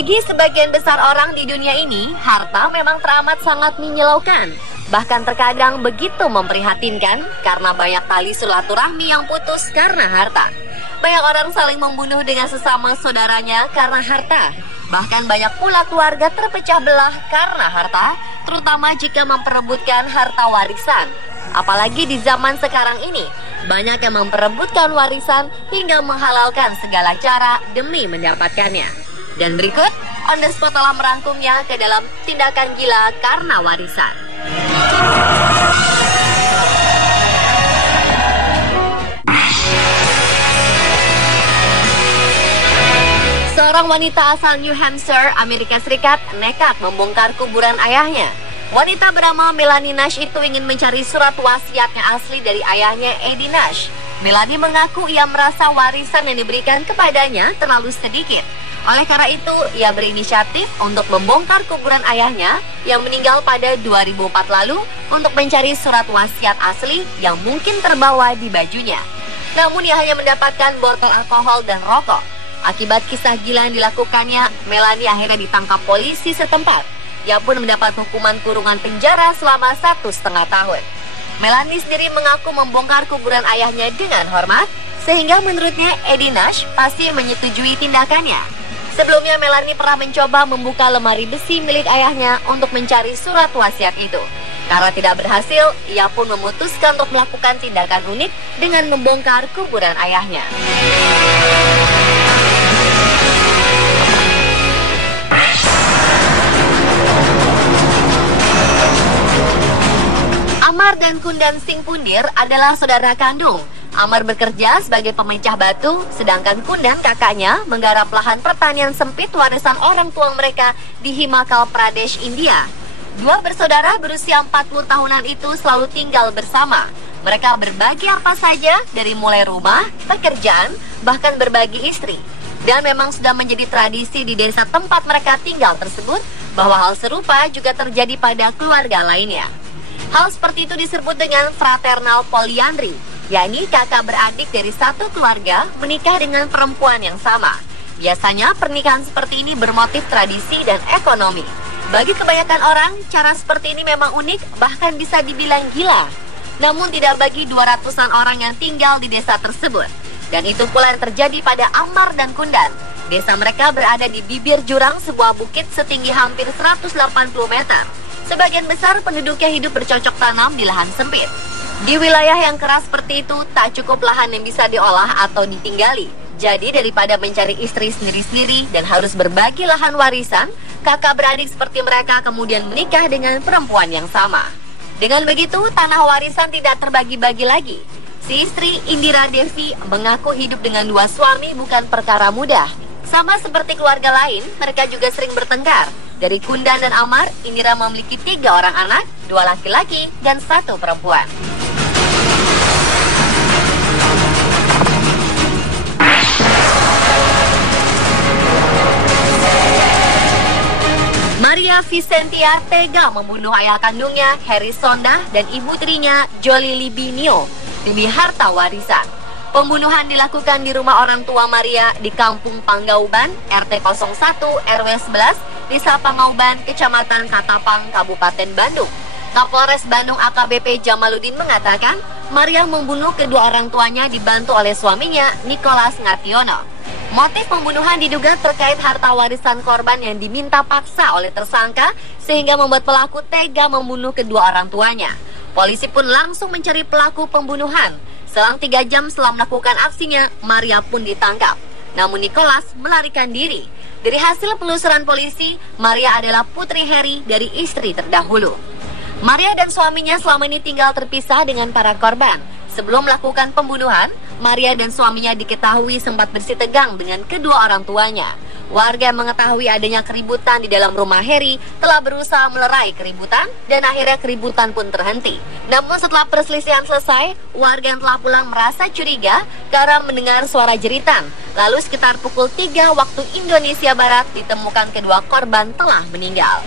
Bagi sebagian besar orang di dunia ini, harta memang teramat sangat menyilaukan. Bahkan terkadang begitu memprihatinkan karena banyak tali silaturahmi yang putus karena harta. Banyak orang saling membunuh dengan sesama saudaranya karena harta. Bahkan banyak pula keluarga terpecah belah karena harta, terutama jika memperebutkan harta warisan. Apalagi di zaman sekarang ini, banyak yang memperebutkan warisan hingga menghalalkan segala cara demi mendapatkannya. Dan berikut, On The Spot telah merangkumnya ke dalam tindakan gila karena warisan. Seorang wanita asal New Hampshire, Amerika Serikat, nekat membongkar kuburan ayahnya. Wanita bernama Melanie Nash itu ingin mencari surat wasiat yang asli dari ayahnya, Eddie Nash. Melanie mengaku ia merasa warisan yang diberikan kepadanya terlalu sedikit. Oleh karena itu, ia berinisiatif untuk membongkar kuburan ayahnya yang meninggal pada 2004 lalu untuk mencari surat wasiat asli yang mungkin terbawa di bajunya. Namun ia hanya mendapatkan botol alkohol dan rokok. Akibat kisah gila yang dilakukannya, Melanie akhirnya ditangkap polisi setempat. Ia pun mendapat hukuman kurungan penjara selama 1,5 tahun. Melanie sendiri mengaku membongkar kuburan ayahnya dengan hormat, sehingga menurutnya Eddie Nash pasti menyetujui tindakannya. Sebelumnya Melanie pernah mencoba membuka lemari besi milik ayahnya untuk mencari surat wasiat itu. Karena tidak berhasil, ia pun memutuskan untuk melakukan tindakan unik dengan membongkar kuburan ayahnya. Amar dan Kundan Singh Pundir adalah saudara kandung. Amar bekerja sebagai pemecah batu, sedangkan Kundan kakaknya menggarap lahan pertanian sempit warisan orang tua mereka di Himachal Pradesh, India. Dua bersaudara berusia 40 tahunan itu selalu tinggal bersama. Mereka berbagi apa saja dari mulai rumah, pekerjaan, bahkan berbagi istri. Dan memang sudah menjadi tradisi di desa tempat mereka tinggal tersebut bahwa hal serupa juga terjadi pada keluarga lainnya. Hal seperti itu disebut dengan fraternal polyandry, yakni kakak beradik dari satu keluarga menikah dengan perempuan yang sama. Biasanya pernikahan seperti ini bermotif tradisi dan ekonomi. Bagi kebanyakan orang, cara seperti ini memang unik, bahkan bisa dibilang gila. Namun tidak bagi 200-an orang yang tinggal di desa tersebut. Dan itu pula yang terjadi pada Amar dan Kundan. Desa mereka berada di bibir jurang sebuah bukit setinggi hampir 180 meter. Sebagian besar penduduknya hidup bercocok tanam di lahan sempit. Di wilayah yang keras seperti itu, tak cukup lahan yang bisa diolah atau ditinggali. Jadi daripada mencari istri sendiri-sendiri dan harus berbagi lahan warisan, kakak beradik seperti mereka kemudian menikah dengan perempuan yang sama. Dengan begitu, tanah warisan tidak terbagi-bagi lagi. Si istri Indira Devi mengaku hidup dengan dua suami bukan perkara mudah. Sama seperti keluarga lain, mereka juga sering bertengkar. Dari Kundan dan Amar, Indira memiliki 3 orang anak, 2 laki-laki dan 1 perempuan. Maria Vicentia tega membunuh ayah kandungnya, Harry Sonda, dan ibu tirinya, Jolie Libinio, demi harta warisan. Pembunuhan dilakukan di rumah orang tua Maria di Kampung Panggauban, RT 01, RW 11, Desa Pangauban, Kecamatan Katapang, Kabupaten Bandung. Kapolres Bandung AKBP Jamaluddin mengatakan, Maria membunuh kedua orang tuanya dibantu oleh suaminya, Nicholas Ngationo. Motif pembunuhan diduga terkait harta warisan korban yang diminta paksa oleh tersangka, sehingga membuat pelaku tega membunuh kedua orang tuanya. Polisi pun langsung mencari pelaku pembunuhan. Selang 3 jam setelah melakukan aksinya, Maria pun ditangkap. Namun Nicholas melarikan diri. Dari hasil penelusuran polisi, Maria adalah putri Harry dari istri terdahulu. Maria dan suaminya selama ini tinggal terpisah dengan para korban. Sebelum melakukan pembunuhan, Maria dan suaminya diketahui sempat bersitegang dengan kedua orang tuanya. Warga yang mengetahui adanya keributan di dalam rumah Harry telah berusaha melerai keributan dan akhirnya keributan pun terhenti. Namun setelah perselisihan selesai, warga yang telah pulang merasa curiga karena mendengar suara jeritan. Lalu sekitar pukul 3 waktu Indonesia Barat ditemukan kedua korban telah meninggal.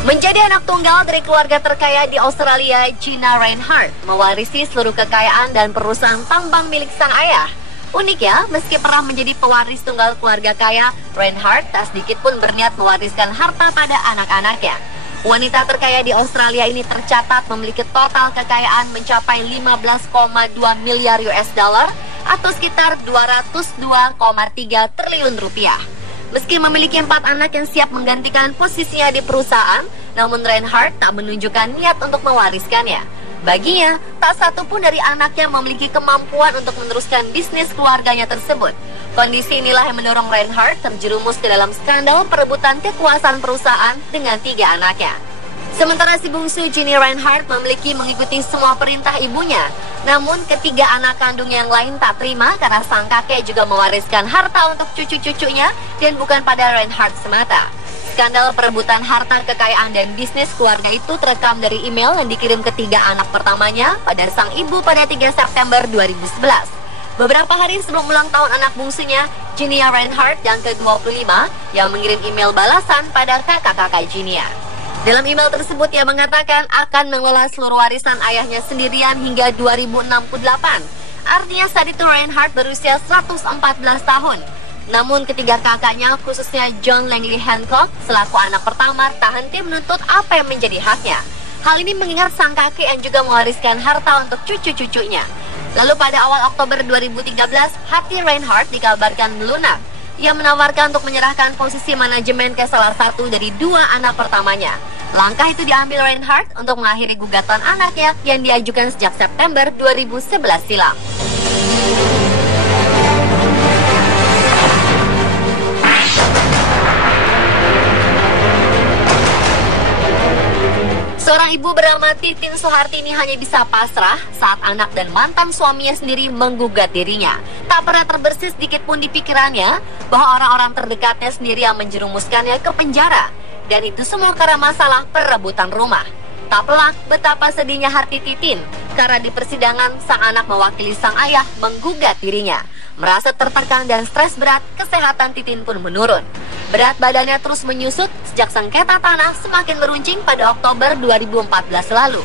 Menjadi anak tunggal Berawal dari keluarga terkaya di Australia, Gina Rinehart mewarisi seluruh kekayaan dan perusahaan tambang milik sang ayah. Uniknya, meski pernah menjadi pewaris tunggal keluarga kaya, Rinehart tak sedikit pun berniat mewariskan harta pada anak-anaknya. Wanita terkaya di Australia ini tercatat memiliki total kekayaan mencapai 15,2 miliar US dollar atau sekitar 202,3 triliun rupiah. Meski memiliki 4 anak yang siap menggantikan posisinya di perusahaan, namun Rinehart tak menunjukkan niat untuk mewariskannya. Baginya, tak satu pun dari anaknya memiliki kemampuan untuk meneruskan bisnis keluarganya tersebut. Kondisi inilah yang mendorong Rinehart terjerumus ke dalam skandal perebutan kekuasaan perusahaan dengan 3 anaknya. Sementara si bungsu Ginny Rinehart mengikuti semua perintah ibunya. Namun ketiga anak kandung yang lain tak terima karena sang kakek juga mewariskan harta untuk cucu-cucunya dan bukan pada Rinehart semata. Skandal perebutan harta kekayaan dan bisnis keluarga itu terekam dari email yang dikirim ketiga anak pertamanya pada sang ibu pada 3 September 2011. Beberapa hari sebelum ulang tahun anak bungsunya, Ginny Rinehart yang ke-25 yang mengirim email balasan pada kakak-kakak Ginny. Dalam email tersebut ia mengatakan akan mengelola seluruh warisan ayahnya sendirian hingga 2068. Artinya saat itu Rinehart berusia 114 tahun. Namun ketiga kakaknya, khususnya John Langley Hancock, selaku anak pertama, tak henti menuntut apa yang menjadi haknya. Hal ini mengingat sang kakek yang juga mewariskan harta untuk cucu-cucunya. Lalu pada awal Oktober 2013, hati Rinehart dikabarkan melunak. Ia menawarkan untuk menyerahkan posisi manajemen ke salah satu dari 2 anak pertamanya. Langkah itu diambil Rinehart untuk mengakhiri gugatan anaknya yang diajukan sejak September 2011 silam. Seorang ibu bernama Titin Soehartini hanya bisa pasrah saat anak dan mantan suaminya sendiri menggugat dirinya. Tak pernah terbersit sedikit pun di pikirannya bahwa orang-orang terdekatnya sendiri yang menjerumuskannya ke penjara. Dan itu semua karena masalah perebutan rumah. Tak pelak betapa sedihnya hati Titin karena di persidangan sang anak mewakili sang ayah menggugat dirinya. Merasa tertekan dan stres berat, kesehatan Titin pun menurun. Berat badannya terus menyusut sejak sengketa tanah semakin meruncing pada Oktober 2014 lalu.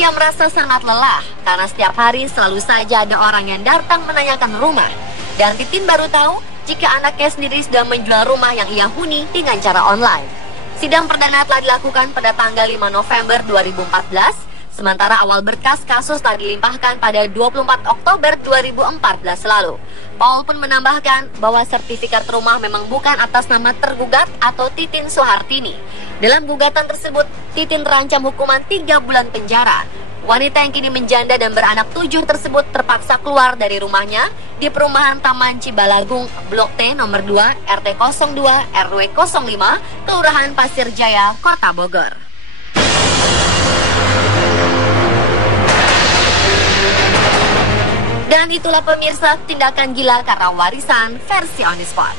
Ia merasa sangat lelah karena setiap hari selalu saja ada orang yang datang menanyakan rumah. Dan Titin baru tahu jika anaknya sendiri sudah menjual rumah yang ia huni dengan cara online. Sidang perdana telah dilakukan pada tanggal 5 November 2014, sementara awal berkas kasus telah dilimpahkan pada 24 Oktober 2014 lalu. Paul pun menambahkan bahwa sertifikat rumah memang bukan atas nama tergugat atau Titin Soehartini. Dalam gugatan tersebut, Titin terancam hukuman 3 bulan penjara. Wanita yang kini menjanda dan beranak 7 tersebut terpaksa keluar dari rumahnya di perumahan Taman Cibalagung, Blok T nomor 2, RT 02, RW 05, Kelurahan Pasir Jaya, Kota Bogor. Dan itulah pemirsa tindakan gila karena warisan versi On The Spot.